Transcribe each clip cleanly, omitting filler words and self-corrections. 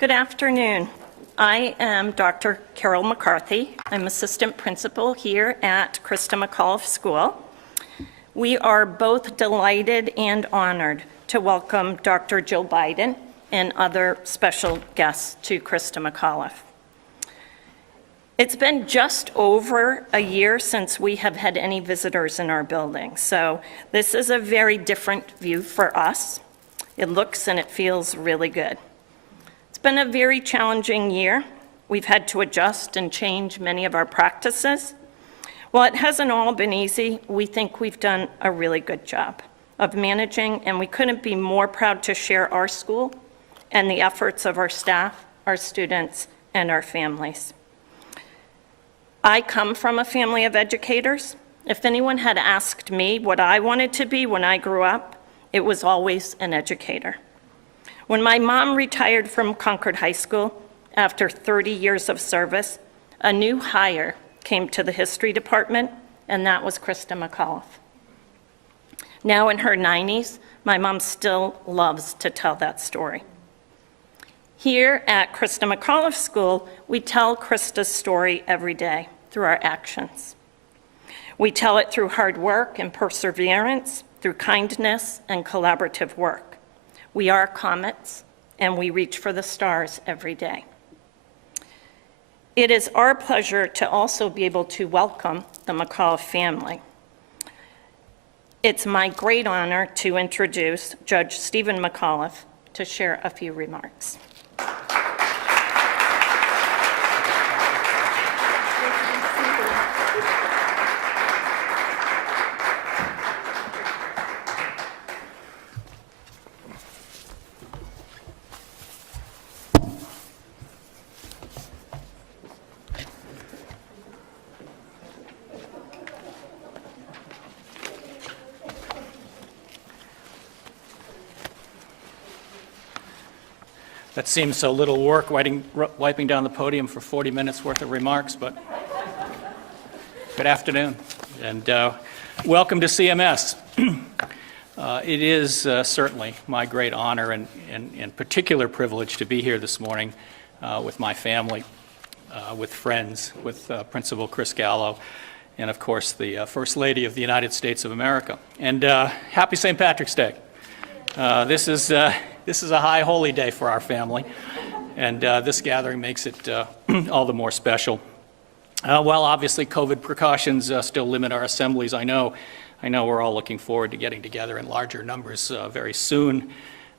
Good afternoon. I am Dr. Carol McCarthy. I'm assistant principal here at Christa McAuliffe School. We are both delighted and honored to welcome Dr. Jill Biden and other special guests to Christa McAuliffe. It's been just over a year since we have had any visitors in our building, so this is a very different view for us. It looks and it feels really good. It's been a very challenging year. We've had to adjust and change many of our practices. While it hasn't all been easy, we think we've done a really good job of managing, and we couldn't be more proud to share our school and the efforts of our staff, our students, and our families. I come from a family of educators. If anyone had asked me what I wanted to be when I grew up, it was always an educator. When my mom retired from Concord High School after 30 years of service, a new hire came to the history department, and that was Christa McAuliffe. Now in her 90s, my mom still loves to tell that story. Here at Christa McAuliffe School, we tell Christa's story every day through our actions. We tell it through hard work and perseverance, through kindness and collaborative work. We are comets, and we reach for the stars every day. It is our pleasure to also be able to welcome the McAuliffe family. It's my great honor to introduce Judge Stephen McAuliffe to share a few remarks. That seems so little work, wiping down the podium for 40 minutes worth of remarks, but good afternoon, and welcome to CMS. It is certainly my great honor and particular privilege to be here this morning with my family, with friends, with Principal Chris Gallo, and of course the First Lady of the United States of America. And happy St. Patrick's Day. This is a high holy day for our family, and this gathering makes it all the more special. While obviously COVID precautions still limit our assemblies, I know we're all looking forward to getting together in larger numbers very soon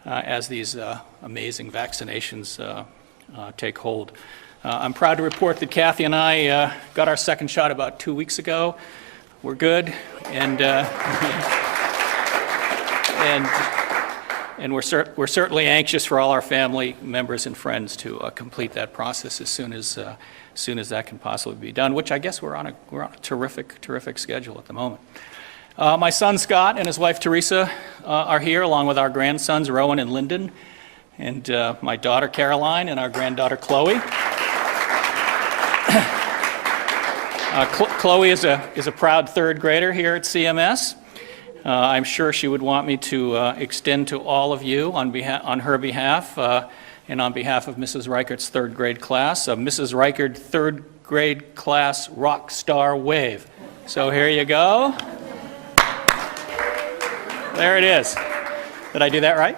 as these amazing vaccinations take hold. I'm proud to report that Kathy and I got our second shot about 2 weeks ago. We're good, and we're certainly anxious for all our family members and friends to complete that process as soon as that can possibly be done, which I guess we're on a terrific schedule at the moment. My son Scott and his wife Teresa are here, along with our grandsons Rowan and Lyndon, and my daughter Caroline and our granddaughter Chloe. Chloe is a proud third grader here at CMS. I'm sure she would want me to extend to all of you on her behalf and on behalf of Mrs. Reichert's third grade class, Mrs. Reichert third grade class rock star wave. So here you go. There it is. Did I do that right?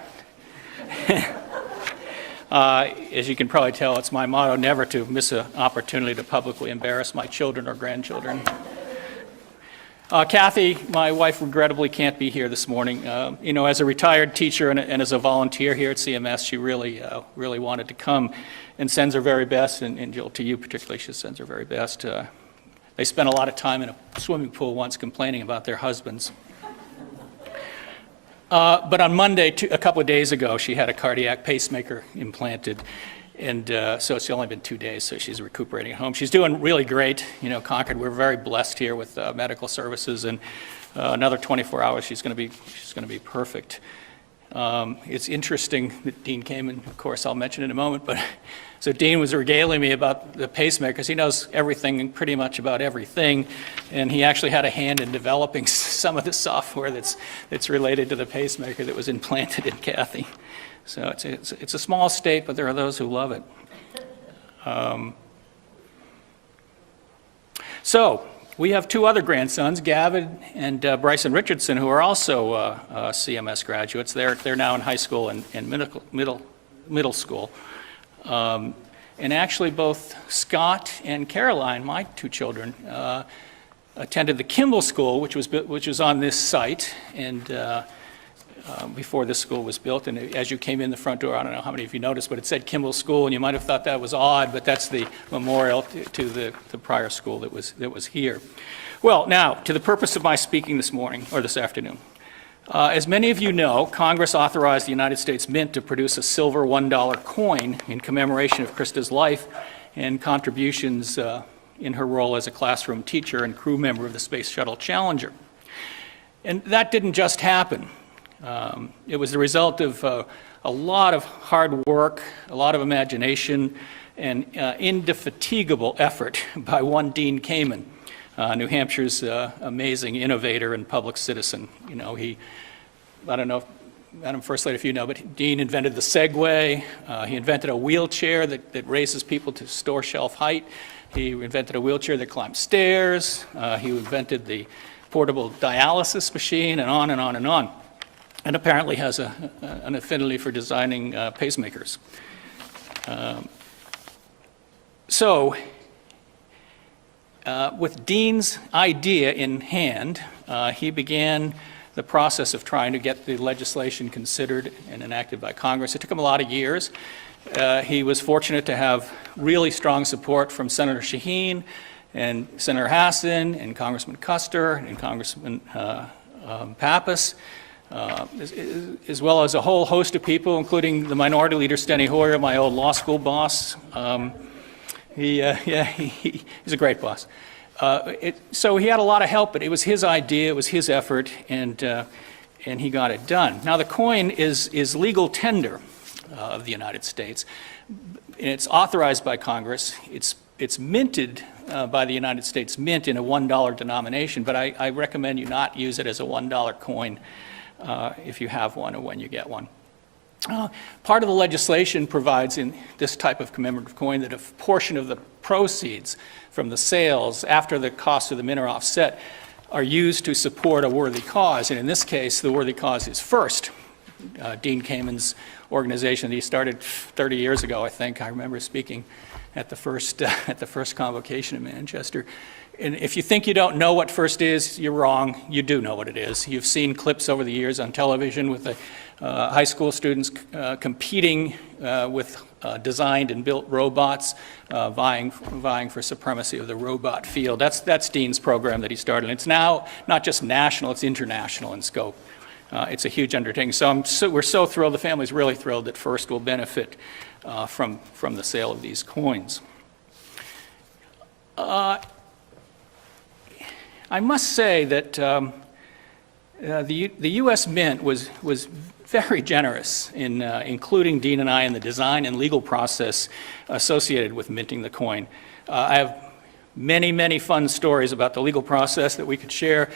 As you can probably tell, it's my motto never to miss an opportunity to publicly embarrass my children or grandchildren. Kathy, my wife, regrettably can't be here this morning. As a retired teacher and as a volunteer here at CMS, she really wanted to come and sends her very best, and Jill, to you particularly, she sends her very best. They spent a lot of time in a swimming pool once complaining about their husbands. But on Monday, a couple of days ago, she had a cardiac pacemaker implanted. And so it's only been 2 days, so she's recuperating at home. She's doing really great. Concord, we're very blessed here with medical services, and another 24 hours, she's going to be perfect. It's interesting that Dean came, and of course I'll mention it in a moment. But so Dean was regaling me about the pacemakers. He knows everything, pretty much about everything, and he actually had a hand in developing some of the software that's related to the pacemaker that was implanted in Kathy. So it's a small state, but there are those who love it. So we have two other grandsons, Gavin and Bryson Richardson, who are also CMS graduates. They're now in high school and middle school. And actually, both Scott and Caroline, my two children, attended the Kimball School, which was on this site, and before this school was built. And as you came in the front door, I don't know how many of you noticed, but it said Kimball School, and you might have thought that was odd, but that's the memorial to the prior school that was here. Well, now, to the purpose of my speaking this morning, or this afternoon. As many of you know, Congress authorized the United States Mint to produce a silver $1 coin in commemoration of Krista's life and contributions in her role as a classroom teacher and crew member of the Space Shuttle Challenger. And that didn't just happen. It was the result of a lot of hard work, a lot of imagination, and indefatigable effort by one Dean Kamen, New Hampshire's amazing innovator and public citizen. You know, I don't know, Madam First Lady, if you know, but Dean invented the Segway. He invented a wheelchair that raises people to store shelf height. He invented a wheelchair that climbs stairs. He invented the portable dialysis machine, and on and on and on. And apparently has an affinity for designing pacemakers. With Dean's idea in hand, he began the process of trying to get the legislation considered and enacted by Congress. It took him a lot of years. He was fortunate to have really strong support from Senator Shaheen and Senator Hassan and Congressman Custer and Congressman Pappas, as well as a whole host of people, including the Minority Leader Steny Hoyer, my old law school boss. He's a great boss. So he had a lot of help, but it was his idea, it was his effort, and he got it done. Now the coin is legal tender of the United States. And it's authorized by Congress. It's minted by the United States Mint in a $1 denomination, but I recommend you not use it as a $1 coin if you have one or when you get one. Part of the legislation provides in this type of commemorative coin that a portion of the proceeds from the sales after the cost of the mint are offset are used to support a worthy cause. And in this case, the worthy cause is FIRST, Dean Kamen's organization that he started 30 years ago, I think. I remember speaking at the first convocation in Manchester. And if you think you don't know what FIRST is, you're wrong. You do know what it is. You've seen clips over the years on television with the high school students competing with designed and built robots, vying for supremacy of the robot field. That's Dean's program that he started. And it's now not just national, it's international in scope. It's a huge undertaking. So we're so thrilled, the family's really thrilled that FIRST will benefit from the sale of these coins. I must say that the U.S. Mint was very generous in including Dean and I in the design and legal process associated with minting the coin. I have many, many fun stories about the legal process that we could share.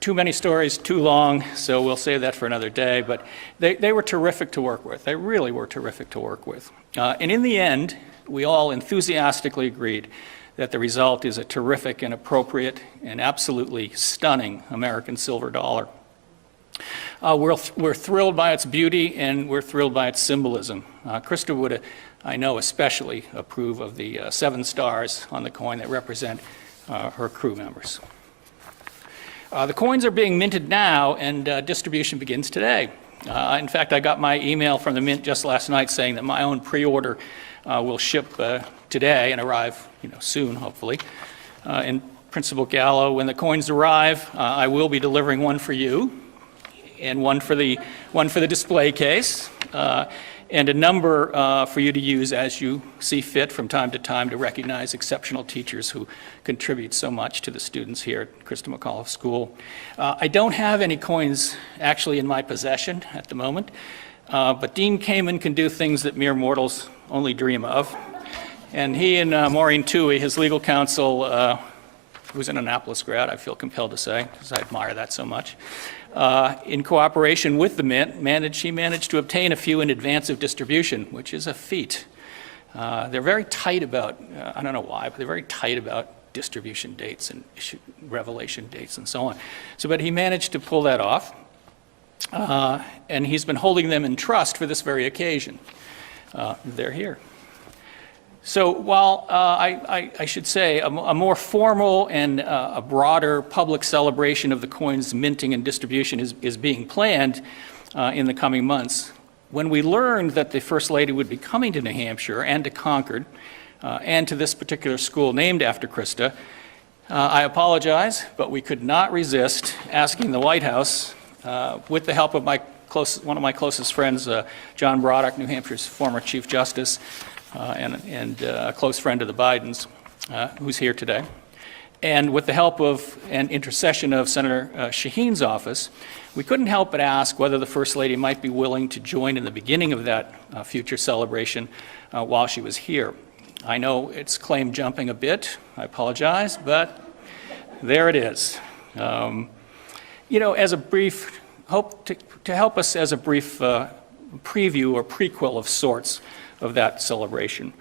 Too many stories, too long, so we'll save that for another day. But they were terrific to work with. They really were terrific to work with. And in the end, we all enthusiastically agreed that the result is a terrific and appropriate and absolutely stunning American silver dollar. We're thrilled by its beauty and we're thrilled by its symbolism. Krista would, I know, especially approve of the 7 stars on the coin that represent her crew members. The coins are being minted now and distribution begins today. In fact, I got my email from the Mint just last night saying that my own pre-order will ship today and arrive soon, hopefully. And Principal Gallo, when the coins arrive, I will be delivering one for you and one for the display case, and a number for you to use as you see fit from time to time to recognize exceptional teachers who contribute so much to the students here at Krista McAuliffe School. I don't have any coins actually in my possession at the moment, but Dean Kamen can do things that mere mortals only dream of. And he and Maureen Toohey, his legal counsel, who's an Annapolis grad, I feel compelled to say, because I admire that so much, in cooperation with the Mint, she managed to obtain a few in advance of distribution, which is a feat. They're very tight about, I don't know why, but they're very tight about distribution dates and revelation dates and so on. But he managed to pull that off, and he's been holding them in trust for this very occasion. They're here. So while I should say a more formal and a broader public celebration of the coin's minting and distribution is being planned in the coming months, when we learned that the First Lady would be coming to New Hampshire and to Concord and to this particular school named after Krista, I apologize, but we could not resist asking the White House, with the help of one of my closest friends, John Braddock, New Hampshire's former Chief Justice, and a close friend of the Bidens, who's here today, and with the help of and intercession of Senator Shaheen's office, we couldn't help but ask whether the First Lady might be willing to join in the beginning of that future celebration while she was here. I know it's claim jumping a bit, I apologize, but there it is. As a brief, to help us as a brief preview or prequel of sorts of that celebration.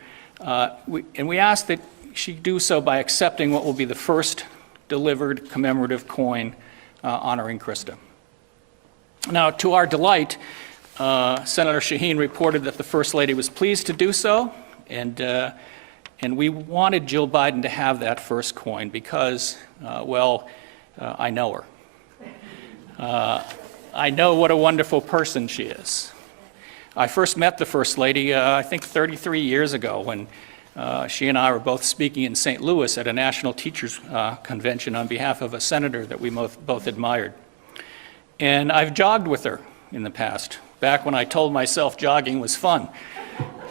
We ask that she do so by accepting what will be the first delivered commemorative coin honoring Krista. Now, to our delight, Senator Shaheen reported that the First Lady was pleased to do so, and we wanted Jill Biden to have that first coin because, I know her. I know what a wonderful person she is. I first met the First Lady, I think 33 years ago, when she and I were both speaking in St. Louis at a national teachers convention on behalf of a senator that we both admired. And I've jogged with her in the past, back when I told myself jogging was fun.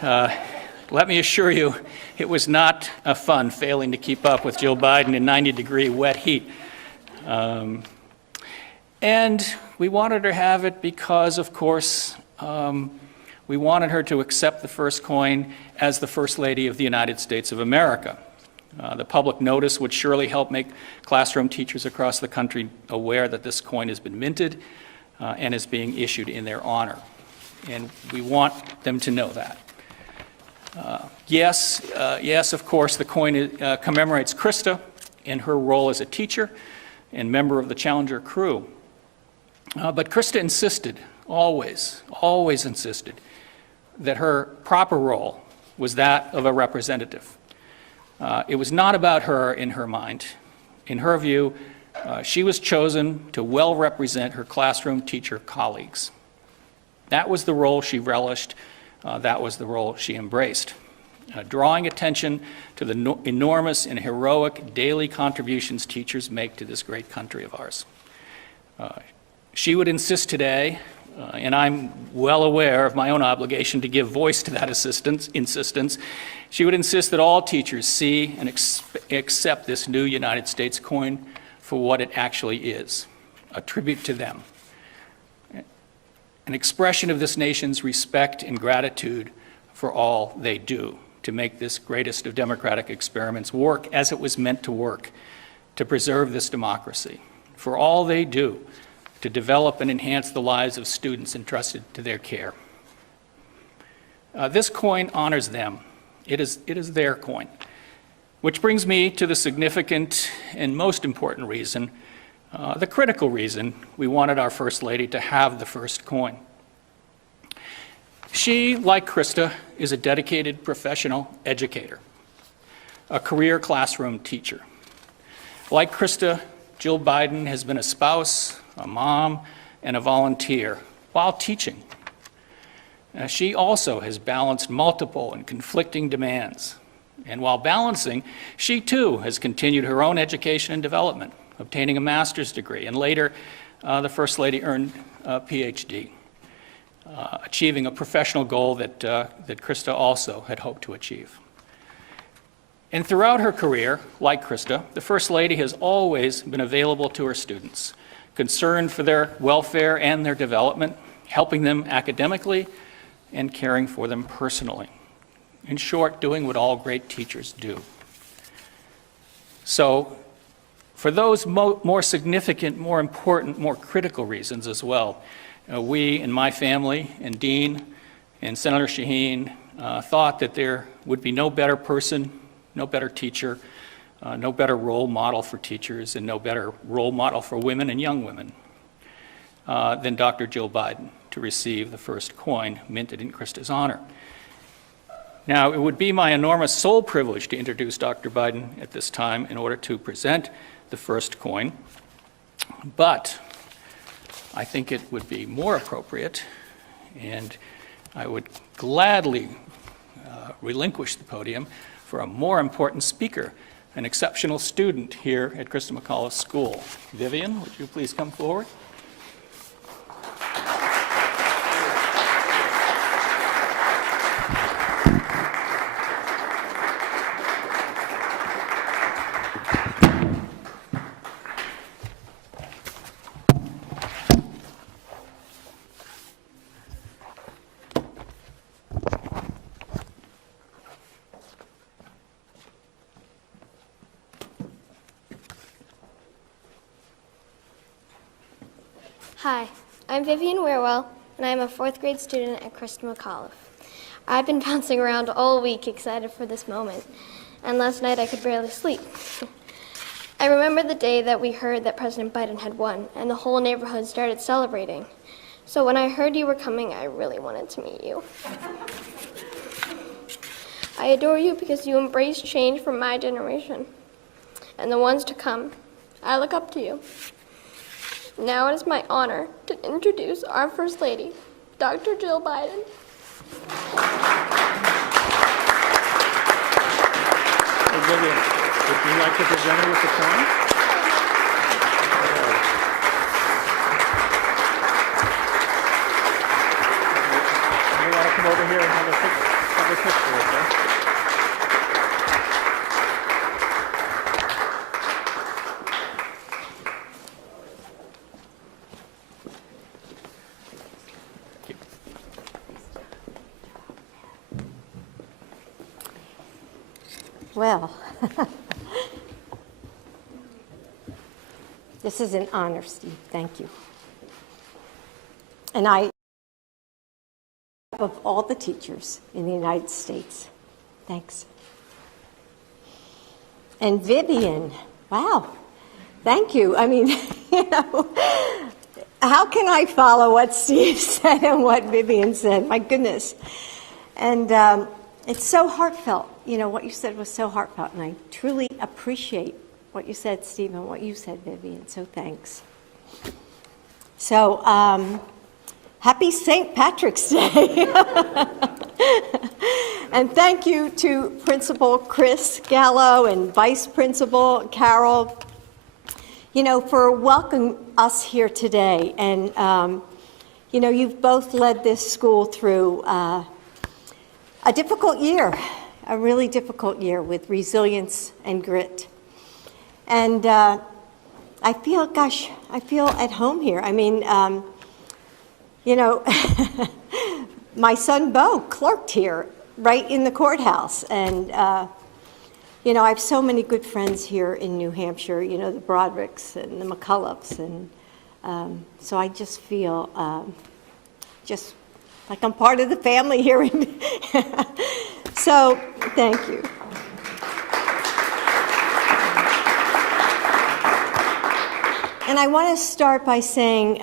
Let me assure you, it was not fun failing to keep up with Jill Biden in 90-degree wet heat. And we wanted her to have it because, of course, we wanted her to accept the first coin as the First Lady of the United States of America. The public notice would surely help make classroom teachers across the country aware that this coin has been minted and is being issued in their honor. And we want them to know that. Yes, of course, the coin commemorates Krista in her role as a teacher and member of the Challenger crew. But Krista insisted, always insisted, that her proper role was that of a representative. It was not about her in her mind. In her view, she was chosen to well represent her classroom teacher colleagues. That was the role she relished. That was the role she embraced, drawing attention to the enormous and heroic daily contributions teachers make to this great country of ours. She would insist today, and I'm well aware of my own obligation to give voice to that insistence, she would insist that all teachers see and accept this new United States coin for what it actually is, a tribute to them, an expression of this nation's respect and gratitude for all they do to make this greatest of democratic experiments work as it was meant to work, to preserve this democracy, for all they do to develop and enhance the lives of students entrusted to their care. This coin honors them. It is their coin. Which brings me to the significant and most important reason, the critical reason we wanted our First Lady to have the first coin. She, like Krista, is a dedicated professional educator, a career classroom teacher. Like Krista, Jill Biden has been a spouse, a mom, and a volunteer while teaching. She also has balanced multiple and conflicting demands. And while balancing, she too has continued her own education and development, obtaining a master's degree, and later the First Lady earned a PhD, achieving a professional goal that Krista also had hoped to achieve. And throughout her career, like Krista, the First Lady has always been available to her students, concerned for their welfare and their development, helping them academically and caring for them personally. In short, doing what all great teachers do. So, for those more significant, more important, more critical reasons as well. We and my family and Dean and Senator Shaheen thought that there would be no better person, no better teacher, no better role model for teachers, and no better role model for women and young women than Dr. Jill Biden to receive the first coin minted in Krista's honor. Now, it would be my enormous sole privilege to introduce Dr. Biden at this time in order to present the first coin, but I think it would be more appropriate, and I would gladly relinquish the podium for a more important speaker, an exceptional student here at Krista McAuliffe School. Vivian, would you please come forward? Hi, I'm Vivian Weirwell, and I'm a fourth grade student at Krista McAuliffe. I've been bouncing around all week excited for this moment, and last night I could barely sleep. I remember the day that we heard that President Biden had won, and the whole neighborhood started celebrating. So when I heard you were coming, I really wanted to meet you. I adore you because you embrace change for my generation and the ones to come. I look up to you. Now it is my honor to introduce our First Lady, Dr. Jill Biden. Hey, Vivian, would you like to present her with the coin? You want to come over here and have a picture with her? Well, this is an honor, Steve. Thank you. And of all the teachers in the United States, thanks. And Vivian, wow, thank you. I mean, how can I follow what Steve said and what Vivian said? My goodness. And it's so heartfelt. What you said was so heartfelt, and I truly appreciate what you said, Steve, and what you said, Vivian, so thanks. So, happy St. Patrick's Day. And thank you to Principal Chris Gallo and Vice Principal Carol, for welcoming us here today. And, you've both led this school through a difficult year. A really difficult year with resilience and grit. And I feel at home here. I mean, my son Bo clerked here right in the courthouse. And, I have so many good friends here in New Hampshire, the Brodricks and the McCulloughs. And so I just feel just like I'm part of the family here. So, thank you. And I want to start by saying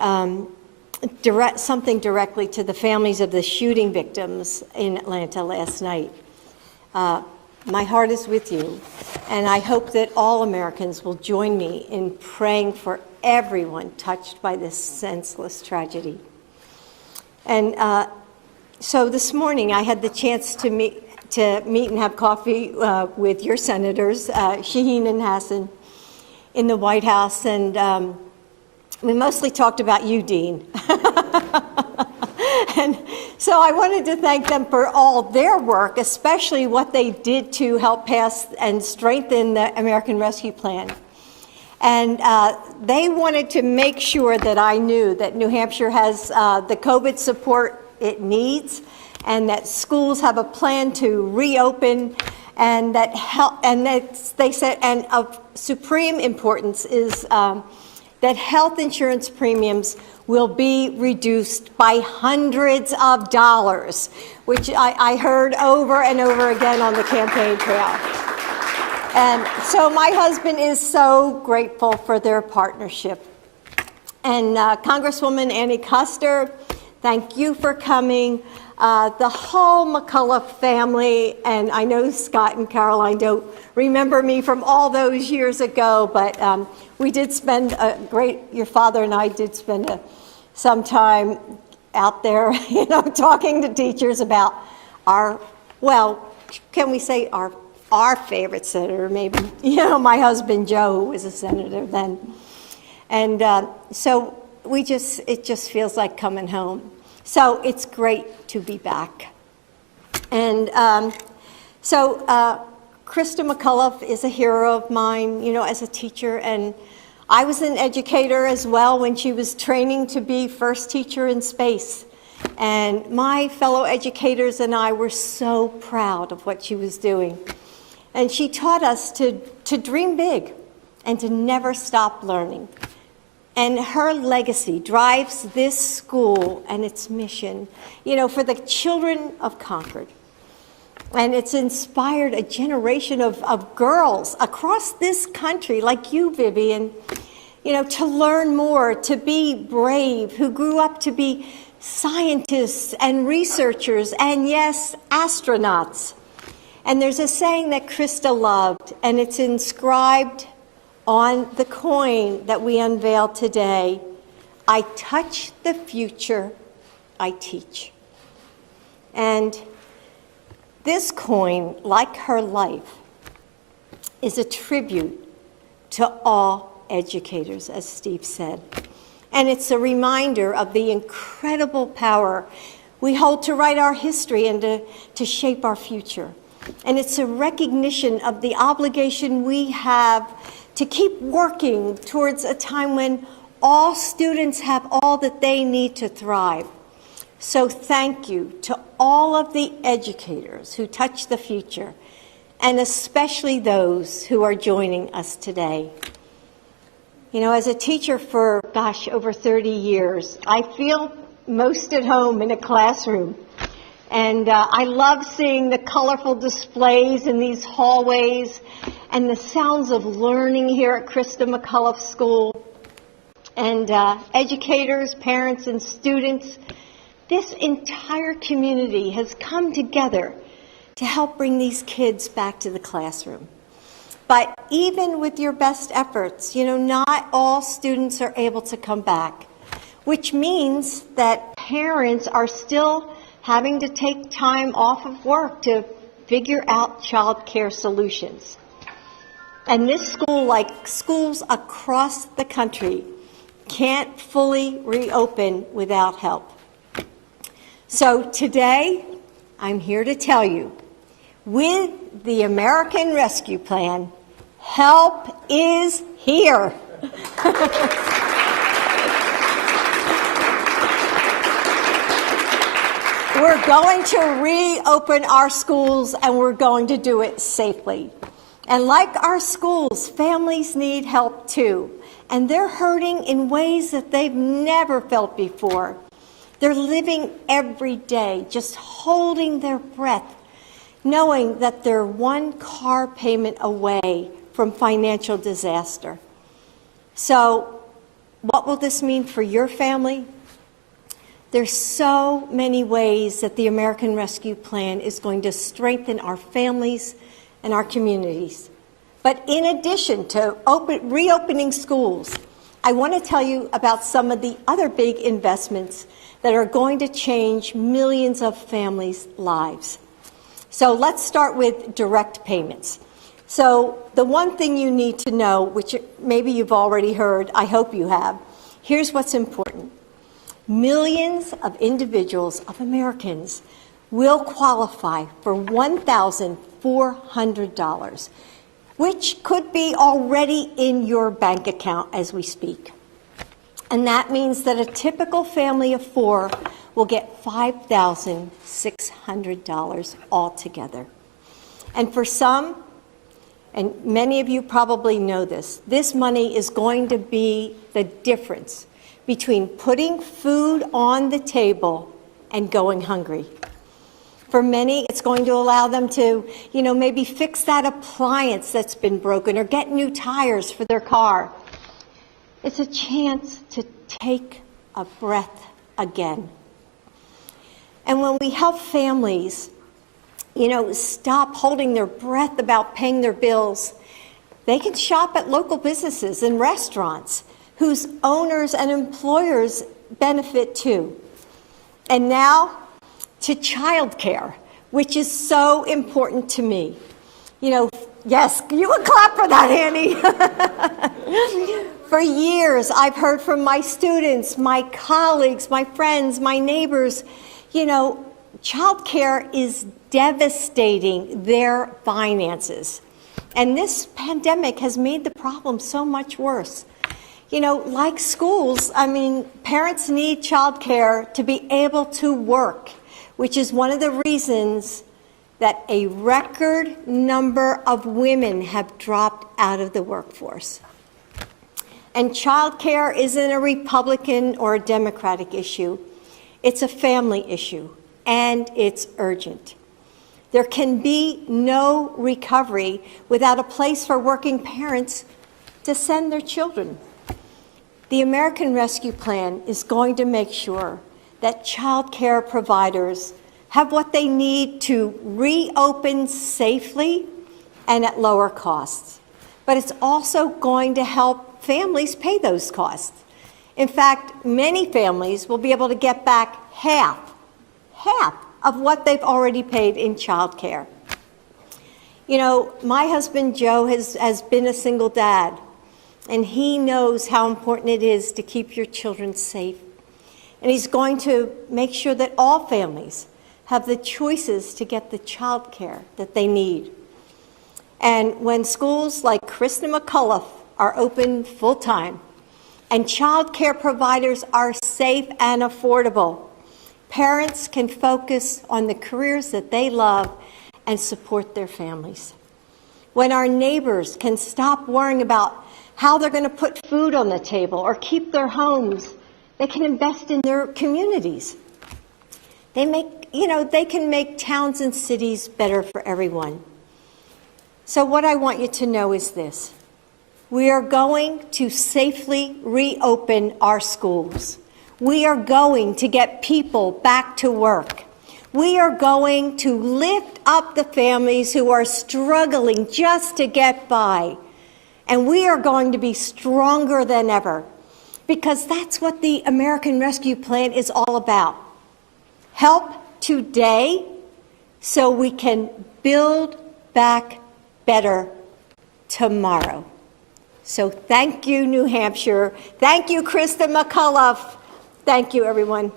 something directly to the families of the shooting victims in Atlanta last night. My heart is with you, and I hope that all Americans will join me in praying for everyone touched by this senseless tragedy. And so this morning I had the chance to meet and have coffee with your senators, Shaheen and Hassan, in the White House, and we mostly talked about you, Dean. And so I wanted to thank them for all their work, especially what they did to help pass and strengthen the American Rescue Plan. And they wanted to make sure that I knew that New Hampshire has the COVID support it needs, and that schools have a plan to reopen, and that they said, and of supreme importance is that health insurance premiums will be reduced by hundreds of dollars, which I heard over and over again on the campaign trail. And so my husband is so grateful for their partnership. And Congresswoman Annie Custer, thank you for coming. The whole McCullough family, and I know Scott and Caroline don't remember me from all those years ago, but we did spend your father and I did spend some time out there, talking to teachers about can we say our favorite senator, maybe, my husband Joe, who was a senator then. And so it just feels like coming home. So it's great to be back. And so Krista McCullough is a hero of mine, as a teacher. And I was an educator as well when she was training to be first teacher in space. And my fellow educators and I were so proud of what she was doing. And she taught us to dream big and to never stop learning. And her legacy drives this school and its mission, for the children of Concord. And it's inspired a generation of girls across this country, like you, Vivian, to learn more, to be brave, who grew up to be scientists and researchers, and yes, astronauts. And there's a saying that Krista loved, and it's inscribed on the coin that we unveiled today: I touch the future, I teach. And this coin, like her life, is a tribute to all educators, as Steve said. And it's a reminder of the incredible power we hold to write our history and to shape our future. And it's a recognition of the obligation we have to keep working towards a time when all students have all that they need to thrive. So thank you to all of the educators who touch the future, and especially those who are joining us today. As a teacher for, over 30 years, I feel most at home in a classroom. And I love seeing the colorful displays in these hallways and the sounds of learning here at Krista McCullough School. And educators, parents, and students, this entire community has come together to help bring these kids back to the classroom. But even with your best efforts, not all students are able to come back, which means that parents are still having to take time off of work to figure out child care solutions. And this school, like schools across the country, can't fully reopen without help. So today, I'm here to tell you, with the American Rescue Plan, help is here. We're going to reopen our schools, and we're going to do it safely. And like our schools, families need help too. And they're hurting in ways that they've never felt before. They're living every day, just holding their breath, knowing that they're one car payment away from financial disaster. So, what will this mean for your family? There's so many ways that the American Rescue Plan is going to strengthen our families and our communities. But in addition to reopening schools, I want to tell you about some of the other big investments that are going to change millions of families' lives. So let's start with direct payments. So the one thing you need to know, which maybe you've already heard, I hope you have, here's what's important. Millions of individuals, of Americans, will qualify for $1,400, which could be already in your bank account as we speak. And that means that a typical family of four will get $5,600 altogether. And for some, and many of you probably know this money is going to be the difference between putting food on the table and going hungry. For many, it's going to allow them to, maybe fix that appliance that's been broken or get new tires for their car. It's a chance to take a breath again. And when we help families, stop holding their breath about paying their bills, they can shop at local businesses and restaurants whose owners and employers benefit too. And now to childcare, which is so important to me. Yes, you would clap for that, Annie. For years, I've heard from my students, my colleagues, my friends, my neighbors, childcare is devastating their finances. And this pandemic has made the problem so much worse. Like schools, parents need childcare to be able to work, which is one of the reasons that a record number of women have dropped out of the workforce. And childcare isn't a Republican or a Democratic issue. It's a family issue, and it's urgent. There can be no recovery without a place for working parents to send their children. The American Rescue Plan is going to make sure that child care providers have what they need to reopen safely and at lower costs. But it's also going to help families pay those costs. In fact, many families will be able to get back half of what they've already paid in child care. My husband Joe has been a single dad, and he knows how important it is to keep your children safe. And he's going to make sure that all families have the choices to get the child care that they need. And when schools like Krista McCullough are open full-time and child care providers are safe and affordable, parents can focus on the careers that they love and support their families. When our neighbors can stop worrying about how they're going to put food on the table or keep their homes, they can invest in their communities. They can make towns and cities better for everyone. So what I want you to know is this. We are going to safely reopen our schools. We are going to get people back to work. We are going to lift up the families who are struggling just to get by. And we are going to be stronger than ever, because that's what the American Rescue Plan is all about. Help today so we can build back better tomorrow. So thank you, New Hampshire. Thank you, Krista McCullough. Thank you, everyone.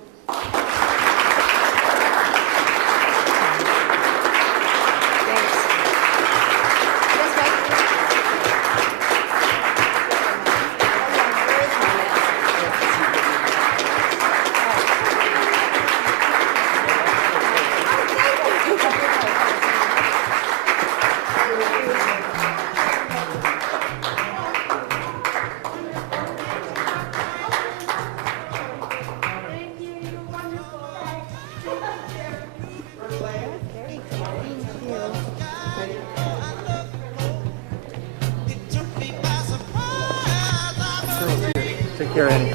Take care, Annie.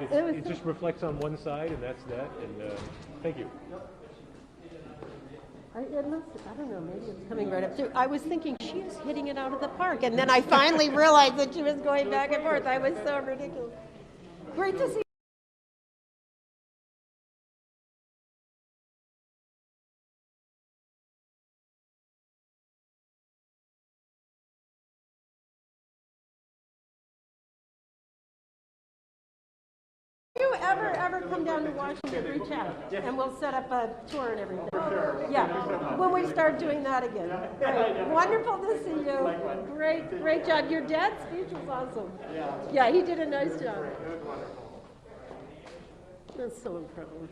but it just reflects on one side, and that's that. And thank you. I don't know, maybe it's coming right up through. I was thinking, she is hitting it out of the park, and then I finally realized that she was going back and forth. I was so ridiculous. Great to see. If you ever come down to Washington, reach out, and we'll set up a tour and everything. Yeah, when we start doing that again. Great. Wonderful to see you. Great job. Your dad's speech was awesome. Yeah, he did a nice job. It was wonderful. That's so incredible.